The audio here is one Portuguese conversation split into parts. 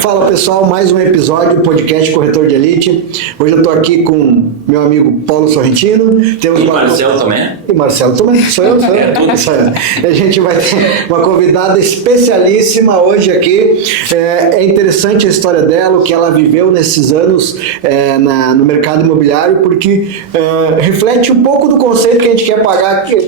Fala pessoal, mais um episódio do podcast Corretor de Elite. Hoje eu estou aqui com meu amigo Paulo Sorrentino. Temos Marcelo também. E Marcelo também, sou eu. A gente vai ter uma convidada especialíssima hoje aqui. É interessante a história dela, o que ela viveu nesses anos no mercado imobiliário, porque reflete um pouco do conceito que a gente quer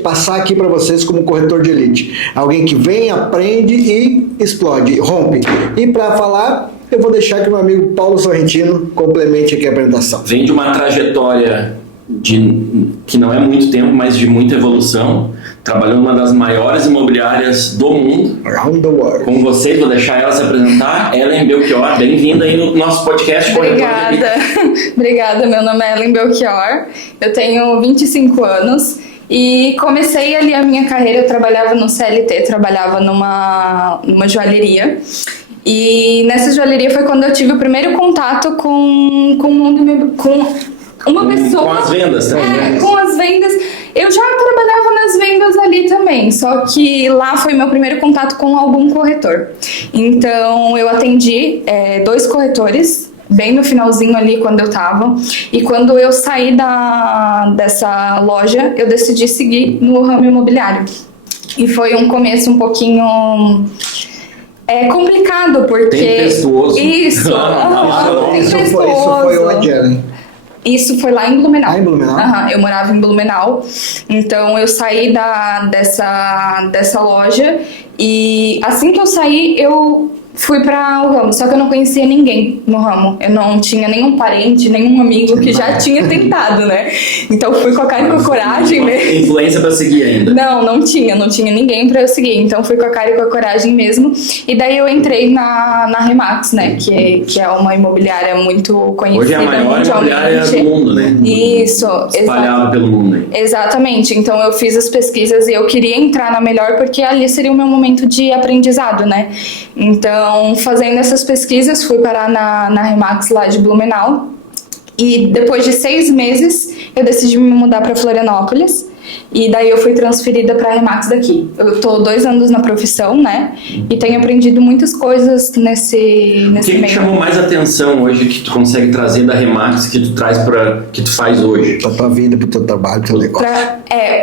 passar aqui para vocês como corretor de elite. Alguém que vem, aprende e explode, rompe. E para falar, eu vou deixar que o meu amigo Paulo Sorrentino complemente aqui a apresentação. Vem de uma trajetória que não é muito tempo, mas de muita evolução. Trabalhou numa das maiores imobiliárias do mundo. Around the world. Com vocês, vou deixar ela se apresentar. Ellen Belchior, bem-vinda aí no nosso podcast. Obrigada. Obrigada, meu nome é Ellen Belchior. Eu tenho 25 anos. E comecei ali a minha carreira, eu trabalhava no CLT, trabalhava numa joalheria. E nessa joalheria foi quando eu tive o primeiro contato com o mundo, com uma pessoa... Com as vendas também. Com as vendas. Eu já trabalhava nas vendas ali também, só que lá foi meu primeiro contato com algum corretor. Então eu atendi 2 corretores, bem no finalzinho ali quando eu tava, e quando eu saí dessa loja, eu decidi seguir no ramo imobiliário. E foi um começo um pouquinho complicado, porque... Tempestuoso. Isso foi onde, Ellen? Isso foi lá em Blumenau. Em Blumenau? Eu morava em Blumenau. Então eu saí dessa loja e assim que eu saí, eu fui para o ramo, só que eu não conhecia ninguém no ramo. Eu não tinha nenhum parente, nenhum amigo que já tinha tentado, né? Então fui com a cara e com a coragem mesmo. Influência para seguir ainda? Não tinha ninguém para eu seguir. Então fui com a cara e com a coragem mesmo. E daí eu entrei na Remax, né? Que é uma imobiliária muito conhecida. Hoje é a maior imobiliária do mundo, né? Isso. Espalhado pelo mundo. Hein? Exatamente. Então eu fiz as pesquisas e eu queria entrar na melhor porque ali seria o meu momento de aprendizado, né? Então, fazendo essas pesquisas, fui parar na Remax lá de Blumenau. E depois de 6 meses, eu decidi me mudar para Florianópolis. E daí eu fui transferida para a Remax daqui. Eu tô 2 anos na profissão, né? E tenho aprendido muitas coisas nesse meio. O que chamou mais atenção hoje que tu consegue trazer da Remax, que tu traz que tu faz hoje? Pra tua vida, pro teu trabalho, pro teu negócio.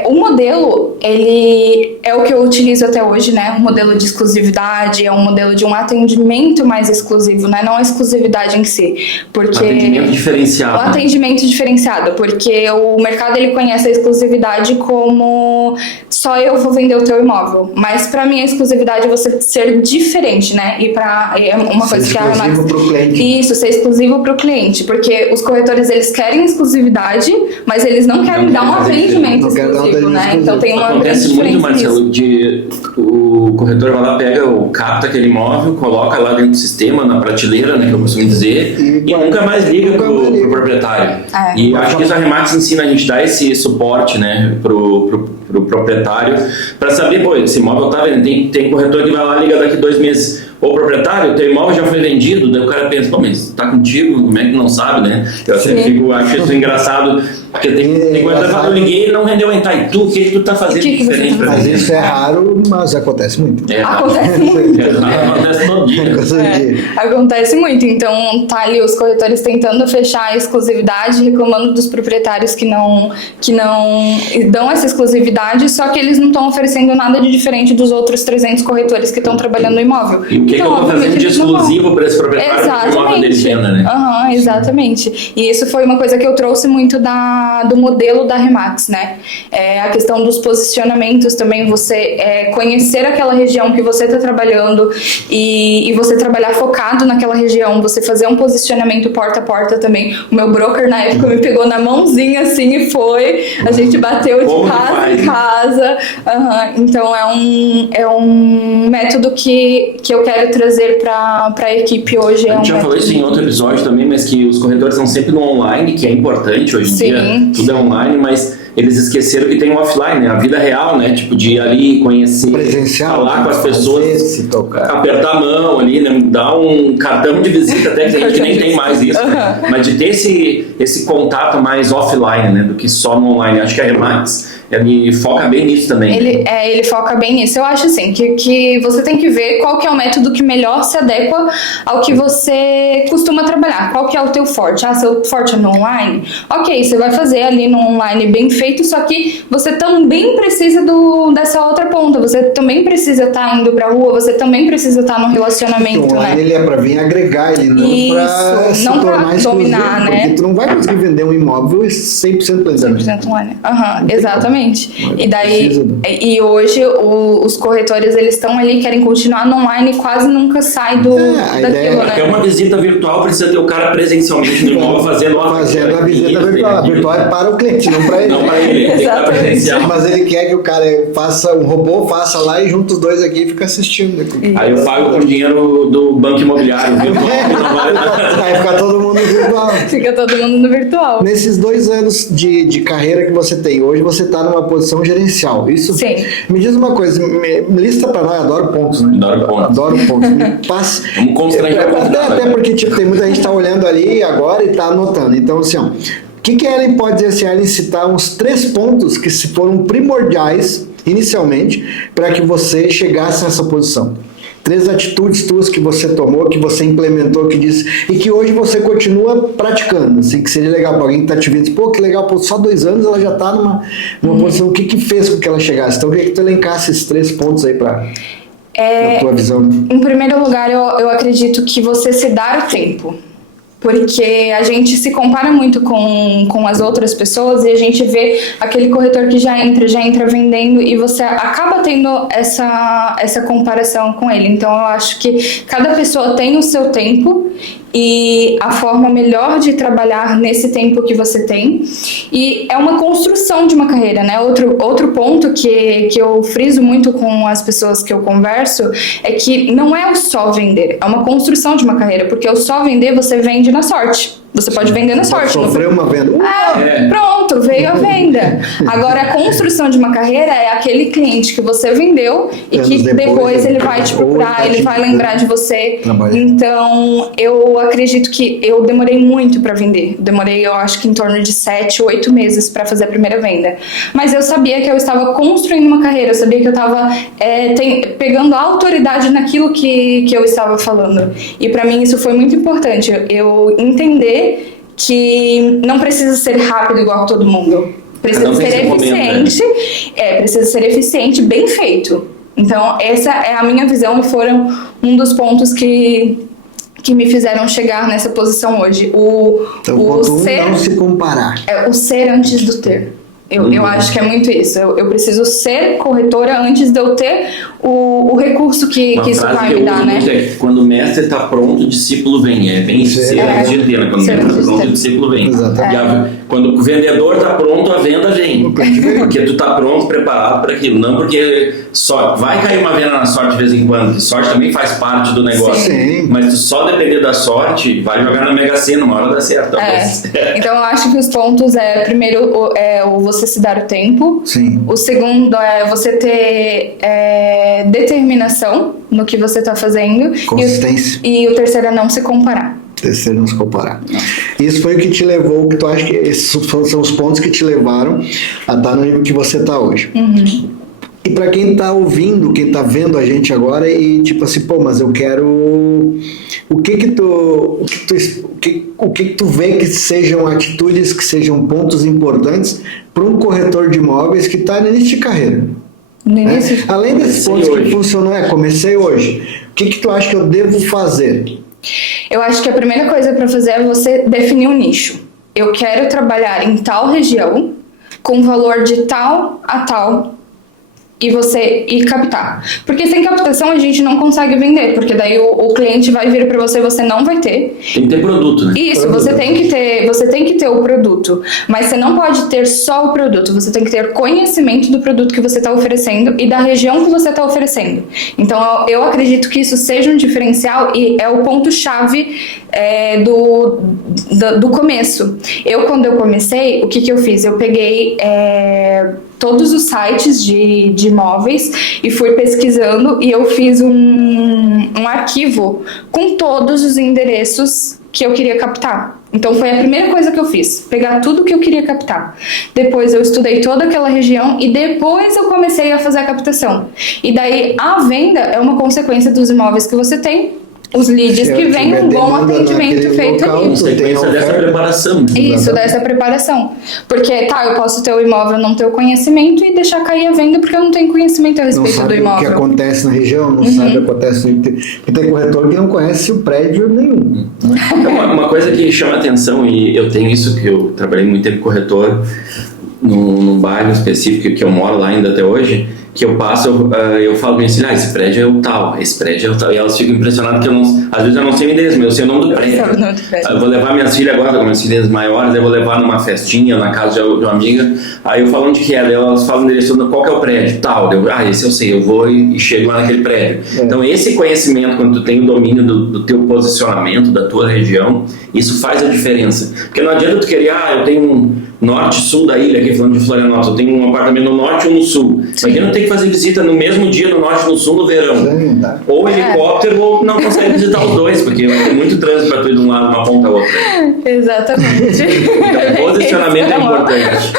O modelo, ele é o que eu utilizo até hoje, né? Um modelo de exclusividade, é um modelo de um atendimento mais exclusivo, né? Não a exclusividade em si. Porque atendimento diferenciado. O atendimento diferenciado, porque o mercado ele conhece a exclusividade como só eu vou vender o teu imóvel. Mas pra mim a exclusividade é você ser diferente, né? É uma coisa que a exclusivo pro cliente. Isso, ser exclusivo pro cliente. Porque os corretores, eles querem exclusividade, mas eles não querem dar um atendimento exclusivo, né? Então tem uma Acontece muito, Marcelo, o corretor vai lá, capta aquele imóvel, coloca lá dentro do sistema, na prateleira, né, que eu costumo dizer, e nunca mais liga pro proprietário. E acho que isso a Remax ensina a gente dar esse suporte, né, pro proprietário, para saber, esse imóvel tá vendendo, tem corretor que vai lá, liga daqui 2 meses. Ô proprietário, teu imóvel já foi vendido, daí o cara pensa, mas tá contigo, como é que não sabe, né? Eu acho isso engraçado, porque tem coisa que eu liguei e não rendeu em e tu, o que tu tá fazendo diferente pra fazer? Mas isso é raro, mas acontece muito. Acontece muito. Acontece todo dia. Acontece muito, então tá ali os corretores tentando fechar a exclusividade, reclamando dos proprietários que não dão essa exclusividade, só que eles não estão oferecendo nada de diferente dos outros 300 corretores que estão trabalhando no imóvel. O que eu tô fazendo de exclusivo para esse proprietário que o imóvel dele venda, né? Exatamente. E isso foi uma coisa que eu trouxe muito do modelo da Remax, né? A questão dos posicionamentos também, você conhecer aquela região que você está trabalhando e você trabalhar focado naquela região, você fazer um posicionamento porta a porta também. O meu broker na época me pegou na mãozinha assim e a gente bateu de casa em casa. Então é um método que eu quero trazer para a equipe hoje. A gente já falou isso em outro episódio também, mas que os corretores estão sempre no online, que é importante hoje em dia, tudo é online, mas eles esqueceram que tem um offline, né? A vida real, né? Tipo, de ir ali, conhecer, presencial, falar com as pessoas, se tocar, apertar a mão ali, né? Dar um cartão de visita, até que a gente nem tem mais isso, né? Mas de ter esse contato mais offline, né? Do que só no online. Acho que a Remax ele foca bem nisso também. Ele foca bem nisso. Eu acho assim, que você tem que ver qual que é o método que melhor se adequa ao que você costuma trabalhar. Qual que é o teu forte? Seu forte é no online? Ok, você vai fazer ali no online bem feito, só que você também precisa dessa outra ponta. Você também precisa estar indo pra rua, você também precisa estar no relacionamento, o online, né? ele é pra vir agregar, ele não pra se tornar dominar, né? Porque tu não vai conseguir vender um imóvel 100% presencialmente. 100% online. Exatamente. E daí, e hoje os corretores, eles estão ali, querem continuar no online e quase nunca sai daquilo, né? Até uma visita virtual precisa ter o cara presencialmente no imóvel fazendo a visita virtual. A virtual é para o cliente, não para ele. Não para ele, tem que estar presencial. Mas ele quer que o cara faça, um robô faça lá e junta os dois aqui e fica assistindo. Aí eu pago com dinheiro do banco imobiliário virtual. Aí fica todo mundo virtual. Fica todo mundo no virtual. Nesses 2 anos de carreira que você tem hoje, você está numa posição gerencial. Isso? Sim. Me diz uma coisa, me lista para nós, adoro pontos, né? Adoro pontos. Vamos constranger até porque tipo, tem muita gente que está olhando ali agora e está anotando. Então, assim, ó, o que a Ellen pode dizer assim, a Ellen citar uns 3 pontos que se foram primordiais inicialmente para que você chegasse nessa posição? 3 atitudes tuas que você tomou, que você implementou, que disse, e que hoje você continua praticando, assim, que seria legal para alguém que está te vendo, pô, que legal, pô, só 2 anos ela já está numa posição, o que fez com que ela chegasse? Então eu queria que tu elencasse esses 3 pontos aí para a tua visão. Em primeiro lugar, eu acredito que você se dar o tempo. Porque a gente se compara muito com as outras pessoas e a gente vê aquele corretor que já entra vendendo e você acaba tendo essa comparação com ele. Então eu acho que cada pessoa tem o seu tempo e a forma melhor de trabalhar nesse tempo que você tem, e é uma construção de uma carreira, né? Outro ponto que eu friso muito com as pessoas que eu converso é que não é o só vender, é uma construção de uma carreira, porque o só vender você vende na sorte. Você pode vender na sorte. Sofreu uma venda. Pronto, veio a venda. Agora, a construção de uma carreira é aquele cliente que você vendeu e que depois ele vai te procurar, ele vai lembrar de você. Então, eu acredito que eu demorei muito para vender. Demorei, eu acho que em torno de 7, 8 meses para fazer a primeira venda. Mas eu sabia que eu estava construindo uma carreira, eu sabia que eu estava pegando autoridade naquilo que eu estava falando. E para mim isso foi muito importante. Eu entender que não precisa ser rápido igual todo mundo. Precisa ser eficiente. Precisa ser eficiente, bem feito. Então, essa é a minha visão e foram um dos pontos que me fizeram chegar nessa posição hoje. Então, não se comparar. O ser antes do ter. Eu acho que é muito isso. Eu preciso ser corretora antes de eu ter o recurso que isso vai me dar, né? É que quando o mestre está pronto, o discípulo vem. É bem ser antes de ter, né? Quando o mestre está pronto, o discípulo vem. Quando o vendedor está pronto, a venda vem. Porque tu está pronto, preparado para aquilo. Não porque só vai cair uma venda na sorte de vez em quando. Sorte também faz parte do negócio. Sim. Mas tu só depender da sorte, vai jogar na Mega Sena, uma hora dá certo. Então eu acho que os pontos primeiro você se dar o tempo. Sim. O segundo é você ter determinação no que você está fazendo. Consistência. E o terceiro é não se comparar. Terceiro, não se comparar. Isso foi o que te levou, que tu acha que esses são os pontos que te levaram a estar no nível que você está hoje. E para quem está ouvindo, quem está vendo a gente agora e tipo assim, pô, mas eu quero... O que tu vê que sejam atitudes, que sejam pontos importantes para um corretor de imóveis que está no início de carreira? Além desses pontos que funcionou, comecei hoje. O que tu acha que eu devo fazer? Eu acho que a primeira coisa para fazer é você definir um nicho. Eu quero trabalhar em tal região, com valor de tal a tal, e captar. Porque sem captação a gente não consegue vender, porque daí o cliente vai vir para você, você não vai ter. Tem que ter produto, né? Isso, você tem que ter o produto, mas você não pode ter só o produto, você tem que ter conhecimento do produto que você está oferecendo e da região que você está oferecendo. Então eu acredito que isso seja um diferencial e é o ponto-chave do começo. Quando eu comecei, o que eu fiz? Eu peguei todos os sites de imóveis e fui pesquisando e eu fiz um arquivo com todos os endereços que eu queria captar. Então foi a primeira coisa que eu fiz, pegar tudo que eu queria captar. Depois eu estudei toda aquela região e depois eu comecei a fazer a captação. E daí a venda é uma consequência dos imóveis que você tem, os leads que vem, um bom atendimento feito ali. Consequência dessa preparação. Isso, dessa preparação. Porque, eu posso ter o imóvel, não ter o conhecimento e deixar cair a venda porque eu não tenho conhecimento a respeito do imóvel. Não sabe o que acontece na região, não sabe o que acontece. Porque tem corretor que não conhece o prédio nenhum. Uma coisa que chama atenção, e eu tenho isso, que eu trabalhei muito tempo com corretor, num bairro específico que eu moro lá ainda até hoje, que eu passo, eu falo bem assim, esse prédio é o tal, esse prédio é o tal, e elas ficam impressionadas que às vezes eu não sei o endereço, mas eu sei o nome do prédio. Eu vou levar minhas filhas agora, com minhas filhas maiores, eu vou levar numa festinha na casa de uma amiga, aí eu falo onde que é, elas falam o endereço, qual que é o prédio, tal, esse eu sei, eu vou e chego lá naquele prédio. Então esse conhecimento, quando tu tem o domínio do teu posicionamento, da tua região, isso faz a diferença, porque não adianta tu querer, eu tenho um norte-sul da ilha, aqui falando de Florianópolis, eu tenho um apartamento no norte ou no sul. Imagina ter que fazer visita no mesmo dia no norte e no sul no verão. Ou helicóptero, ou não consegue visitar os dois, porque tem muito trânsito para tu ir de um lado, uma ponta a outra. Exatamente. Então, posicionamento é importante.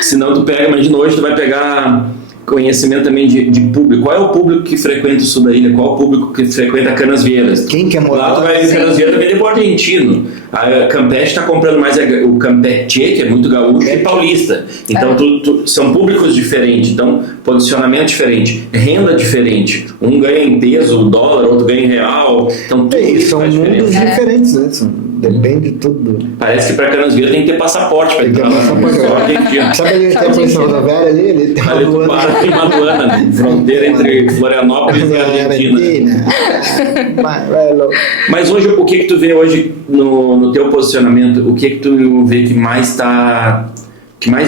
Senão tu pega, imagina, hoje tu vai pegar conhecimento também de público. Qual é o público que frequenta o sul da ilha? Qual é o público que frequenta Canasvieiras? Quem quer morar lá? Tu vai em Canasvieiras vender pro argentino. A Campeche está comprando mais o Campeche, que é muito gaúcho, e paulista. Então são públicos diferentes, então posicionamento diferente, renda diferente. Um ganha em peso, dólar, outro ganha em real. Então tudo isso são faz mundos diferença. diferentes, né? Depende de tudo. Parece que para Canasvieiras tem que ter passaporte para entrar lá. Sabe ali tem a Polícia Rodoviária ali? Ele tem em Maduana, fronteira entre Florianópolis e Argentina. Mas hoje, o que tu vê hoje no teu posicionamento? O que tu vê que mais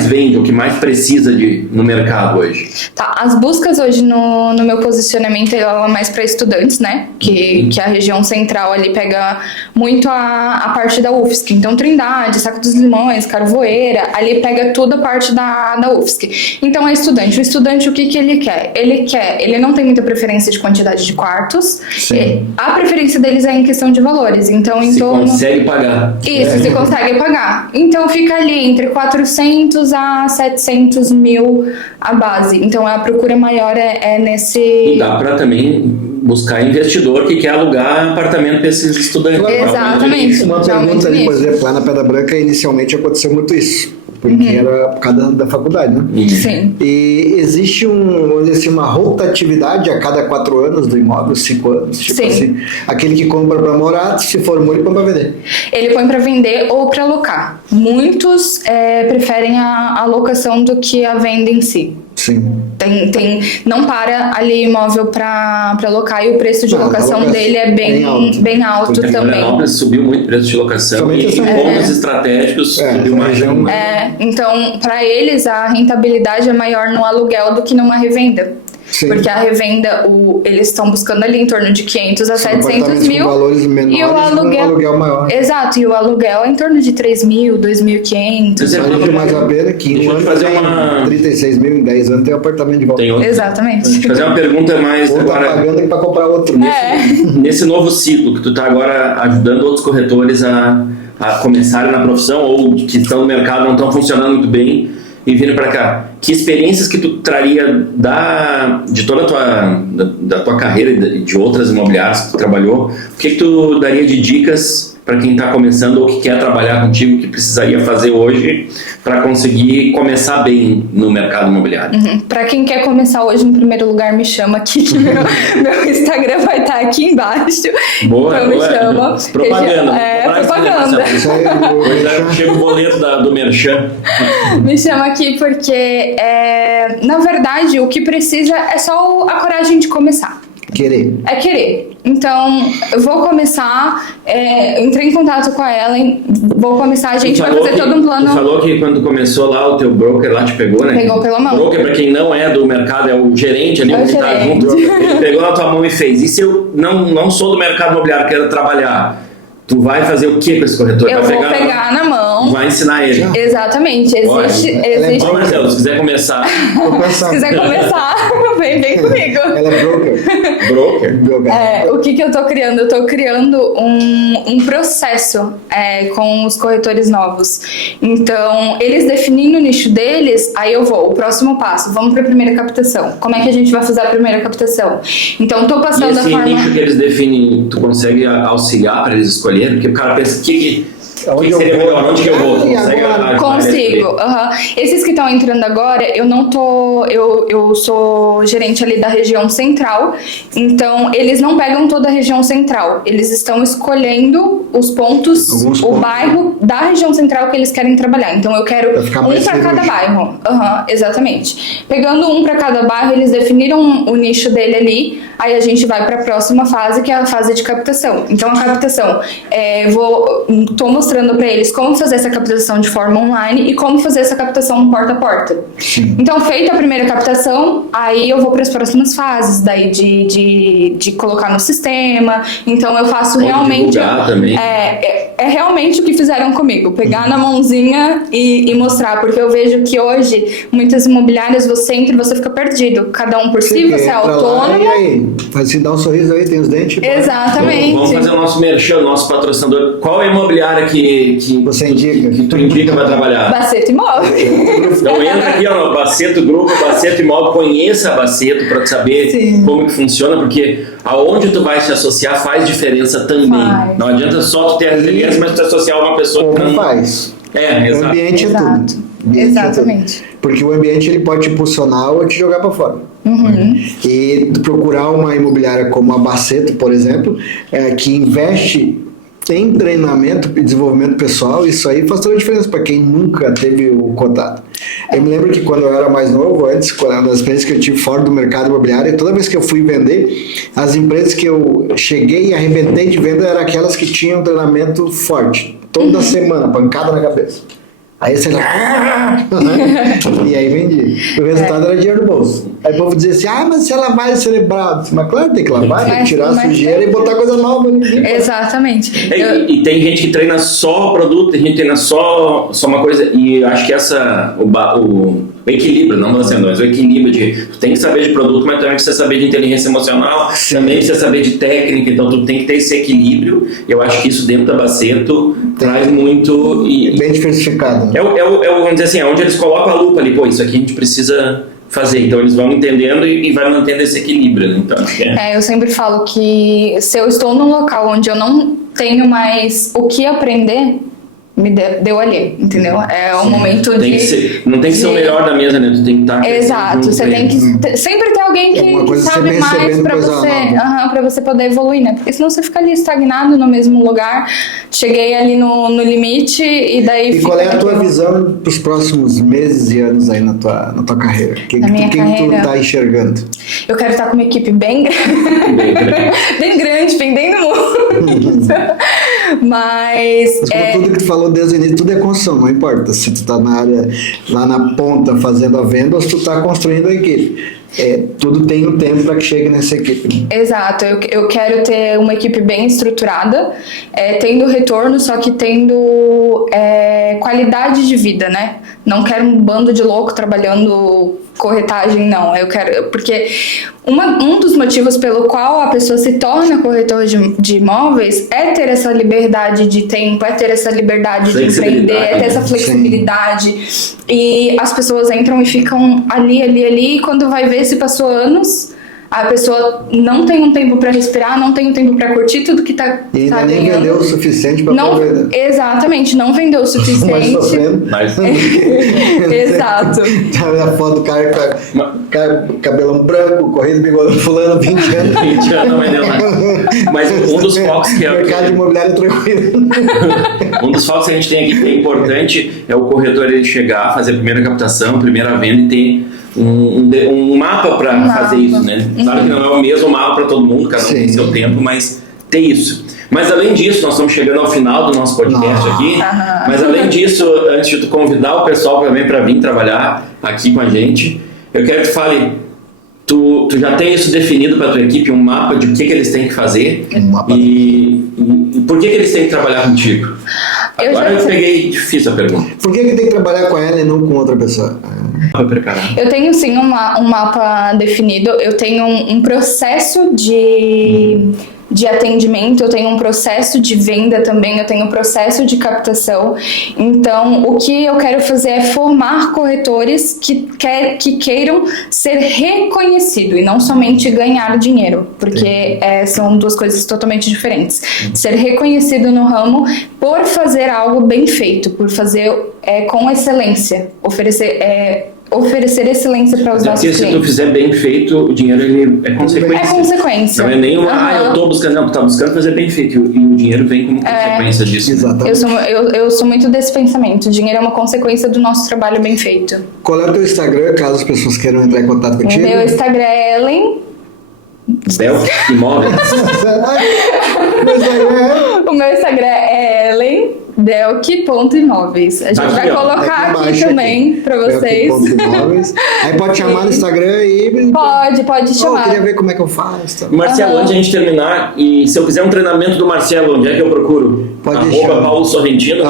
vende, o que mais precisa no mercado hoje? As buscas hoje no meu posicionamento ela é mais para estudantes, né? Que a região central ali pega muito a parte da UFSC. Então, Trindade, Saco dos Limões, Carvoeira, ali pega toda a parte da UFSC. Então, é estudante. O estudante, o que ele quer? Ele não tem muita preferência de quantidade de quartos. A preferência deles é em questão de valores. Então, se consegue pagar. Isso, se consegue pagar. Então, fica ali entre 400 a 700 mil a base. Então a procura maior é nesse... E dá para também buscar investidor que quer alugar apartamento para esses estudantes. Exatamente. Uma pergunta ali, por exemplo, lá na Pedra Branca inicialmente aconteceu muito isso. Porque era por causa da faculdade, né? Sim. E existe uma rotatividade a cada 4 anos do imóvel, 5 anos, tipo assim. Aquele que compra para morar, se formou, ele põe para vender. Ele põe para vender ou para alocar. Muitos preferem a alocação do que a venda em si. Sim. Não para ali imóvel para alocar, e o preço de locação dele é bem alto também. Florianópolis subiu muito o preço de locação e pontos estratégicos subiu mais. Então, para eles, a rentabilidade é maior no aluguel do que numa revenda. Sim. Porque a revenda, eles estão buscando ali em torno de 500 a 700 mil. Com valores menores, e o aluguel maior. Exato, e o aluguel é em torno de 3 mil, 2.500. Vale mais a pena que em um ano tem 36 mil, em 10 anos tem um apartamento de volta. Exatamente. Fazer uma pergunta mais... Ou tá pagando para comprar outro. Nesse novo ciclo que tu está agora ajudando outros corretores a começarem na profissão ou que estão no mercado, não estão funcionando muito bem e vindo para cá, que experiências que tu traria de toda da tua carreira e de outras imobiliárias que tu trabalhou, o que tu daria de dicas para quem está começando ou que quer trabalhar contigo, que precisaria fazer hoje para conseguir começar bem no mercado imobiliário? Para quem quer começar hoje, em primeiro lugar, me chama aqui, que meu Instagram vai estar aqui embaixo. Boa, então me chama. Propaganda. Propaganda. Hoje chega o boleto do Merchan. Me chama aqui porque, na verdade, o que precisa é só a coragem de começar. É querer. Então, eu vou começar, entrei em contato com a Ellen, vou começar, a gente vai fazer todo um plano. Tu falou que quando começou lá, o teu broker lá te pegou, né? Pegou pela mão. Broker, pra quem não é do mercado, é o gerente ali, que tá junto. Ele pegou na tua mão e fez. E se eu não sou do mercado imobiliário, quero trabalhar, tu vai fazer o que com esse corretor? Eu vou pegar na mão. Vai ensinar ele. Exatamente. Existe... Marcelo, se quiser começar. Se quiser começar, vem comigo. Ela é broker. Broker. O que eu tô criando? Eu tô criando um processo com os corretores novos. Então, eles definindo o nicho deles, aí eu vou. O próximo passo, vamos pra primeira captação. Como é que a gente vai fazer a primeira captação? Então, tô passando a forma... E esse nicho que eles definem, tu consegue auxiliar para eles escolherem? Porque o cara pensa, o que seria melhor? Onde que eu vou? Consigo. Esses que estão entrando agora, eu não tô... Eu sou gerente ali da região central, então eles não pegam toda a região central. Eles estão escolhendo os pontos, bairro da região central que eles querem trabalhar. Então eu quero um para cada bairro. Exatamente. Pegando um para cada bairro, eles definiram o nicho dele ali, aí a gente vai para a próxima fase, que é a fase de captação. Então a captação, tô mostrando para eles como fazer essa captação de forma online e como fazer essa captação porta a porta. Então, feita a primeira captação, aí eu vou para as próximas fases, daí de colocar no sistema. Então, eu faço realmente... também. É realmente o que fizeram comigo, pegar na mãozinha e mostrar, porque eu vejo que hoje, muitas imobiliárias, você entra e você fica perdido. Cada um por si, você é autônomo. E aí? Faz se dar um sorriso aí, tem os dentes. Exatamente. Vamos fazer o nosso merchan, o nosso patrocinador. Qual é a imobiliária que você indica? Que tu indica para trabalhar? Baceto Imóvel. Então entra aqui, ó, Baceto Grupo, Baceto Imóvel, conheça a Baceto para saber como que funciona, porque aonde tu vai se associar faz diferença também. Não adianta só tu ter a resiliência, mas tu associar uma pessoa que não faz. Exato. O ambiente é tudo. Exatamente. Porque o ambiente ele pode te impulsionar ou te jogar para fora. E procurar uma imobiliária como a Baceto, por exemplo, que investe em treinamento e desenvolvimento pessoal, isso aí faz toda a diferença para quem nunca teve o contato. Eu me lembro que quando eu era mais novo, antes, nas experiências que eu tive fora do mercado imobiliário, toda vez que eu fui vender, as empresas que eu cheguei e arrebentei de venda eram aquelas que tinham treinamento forte, toda semana, pancada na cabeça. Aí você e aí vendi. O resultado era dinheiro no bolso. Aí o povo dizia assim, mas se lavar é cerebral. Mas claro, tem que lavar, tem que tirar a sujeira e botar coisa nova. Exatamente. E tem gente que treina só produto, tem gente que treina só uma coisa. E eu acho que o equilíbrio, não o equilíbrio de tu tem que saber de produto, mas também precisa saber de inteligência emocional, também precisa saber de técnica, então tu tem que ter esse equilíbrio. Eu acho que isso dentro da Baceto traz muito... Bem diversificado. Vamos dizer assim, onde eles colocam a lupa ali, isso aqui a gente precisa fazer, então eles vão entendendo e vai mantendo esse equilíbrio, né? Então, eu sempre falo que se eu estou num local onde eu não tenho mais o que aprender, me deu ali, entendeu? É um momento não tem que ser o melhor da mesa, né? Tu tem que estar... Exato, você tem que sempre ter alguém que sabe mais pra você poder evoluir, né? Porque senão você fica ali estagnado no mesmo lugar, cheguei ali no limite e daí... E qual é a tua visão pros próximos meses e anos aí na tua carreira? O que tu tá enxergando? Eu quero estar com uma equipe bem grande, vendendo muito. Mas... tudo que tu falou desde o início, tudo é construção, não importa se tu tá na área, lá na ponta fazendo a venda ou se tu tá construindo a equipe. Tudo tem um tempo para que chegue nessa equipe. Exato, eu quero ter uma equipe bem estruturada, tendo retorno, só que tendo qualidade de vida, né? Não quero um bando de louco trabalhando corretagem, não. Eu quero, porque um dos motivos pelo qual a pessoa se torna corretor de imóveis é ter essa liberdade de tempo, é ter essa liberdade de empreender, é ter essa flexibilidade. Sim. E as pessoas entram e ficam ali, e quando vai ver, se passou anos, a pessoa não tem um tempo para respirar, não tem um tempo para curtir tudo que tá e ainda nem vendeu o suficiente para poder... Exatamente, não vendeu o suficiente. Mais sofrendo. Exato. Tá a foto do cara com cabelão branco, correndo bigodão, fulano, 20 anos. 20 anos não vendeu nada. Mas um dos focos que é... Mercado imobiliário tranquilo. Um dos focos que a gente tem aqui que é importante é o corretor ele chegar, fazer a primeira captação, primeira venda e ter um mapa para fazer isso, né? Claro que não é o mesmo mapa para todo mundo, cada um tem seu tempo, mas tem isso. Mas além disso, nós estamos chegando ao final do nosso podcast aqui, mas além disso, antes de tu convidar o pessoal também para vir trabalhar aqui com a gente, eu quero que tu fale, tu já tem isso definido para a tua equipe, um mapa de o que eles têm que fazer e por que eles têm que trabalhar contigo? Agora eu peguei difícil a pergunta. Por que tem que trabalhar com ela e não com outra pessoa? Eu tenho sim um mapa definido, eu tenho um processo de atendimento, eu tenho um processo de venda também, eu tenho um processo de captação. Então, o que eu quero fazer é formar corretores que queiram ser reconhecidos e não somente ganhar dinheiro, porque são duas coisas totalmente diferentes. Ser reconhecido no ramo por fazer algo bem feito, por fazer com excelência, oferecer excelência para os nossos clientes. Porque se tu fizer bem feito, o dinheiro ele é consequência. É consequência. Não é nenhuma, eu tô buscando, não, tu tá buscando fazer bem feito, e o dinheiro vem como consequência disso. Exatamente. Eu sou muito desse pensamento, o dinheiro é uma consequência do nosso trabalho bem feito. Qual é o teu Instagram, caso as pessoas queiram entrar em contato contigo? Meu Instagram é Ellen. Delk Imóveis. O meu Instagram é Ellen Delk.imóveis. A gente vai colocar aqui também para vocês. Aí pode chamar no Instagram e... Pode chamar. Eu queria ver como é que eu faço. Tá? Marcelo, antes de a gente terminar, e se eu quiser um treinamento do Marcelo, onde é que eu procuro? Pode chamar. Paulo Sorrentino?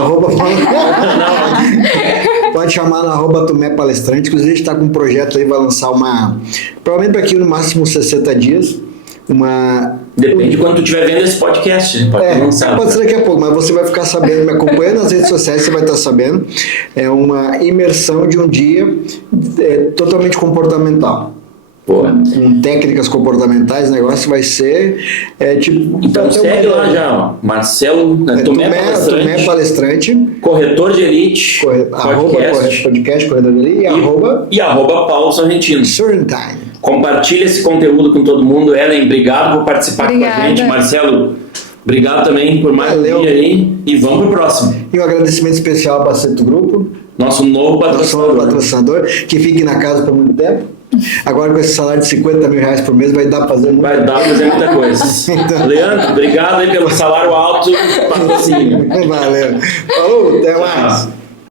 Pode chamar no @Tomé Palestrante. Inclusive a gente está com um projeto aí, vai lançar provavelmente daqui no máximo 60 dias. Depende de quando tu estiver vendo esse podcast. Pode ser daqui a pouco, mas você vai ficar sabendo, me acompanha nas redes sociais, você vai estar sabendo. É uma imersão de um dia totalmente comportamental. Com técnicas comportamentais, o negócio vai ser tipo... Então segue lá já, ó. Marcelo Tomé Palestrante, corretor de elite, podcast corretor de elite e arroba Paulo Sorrentino. Compartilha esse conteúdo com todo mundo. Ellen, obrigado por participar com a gente. Marcelo, obrigado também por mais um dia aí. E vamos pro próximo. E um agradecimento especial para Centro Grupo. Nosso novo patrocinador, que fique na casa por muito tempo. Agora com esse salário de 50 mil reais por mês vai dar para fazer muita coisa. Então... Leandro, obrigado aí pelo salário alto. Patrocínio. Valeu. Falou, até mais.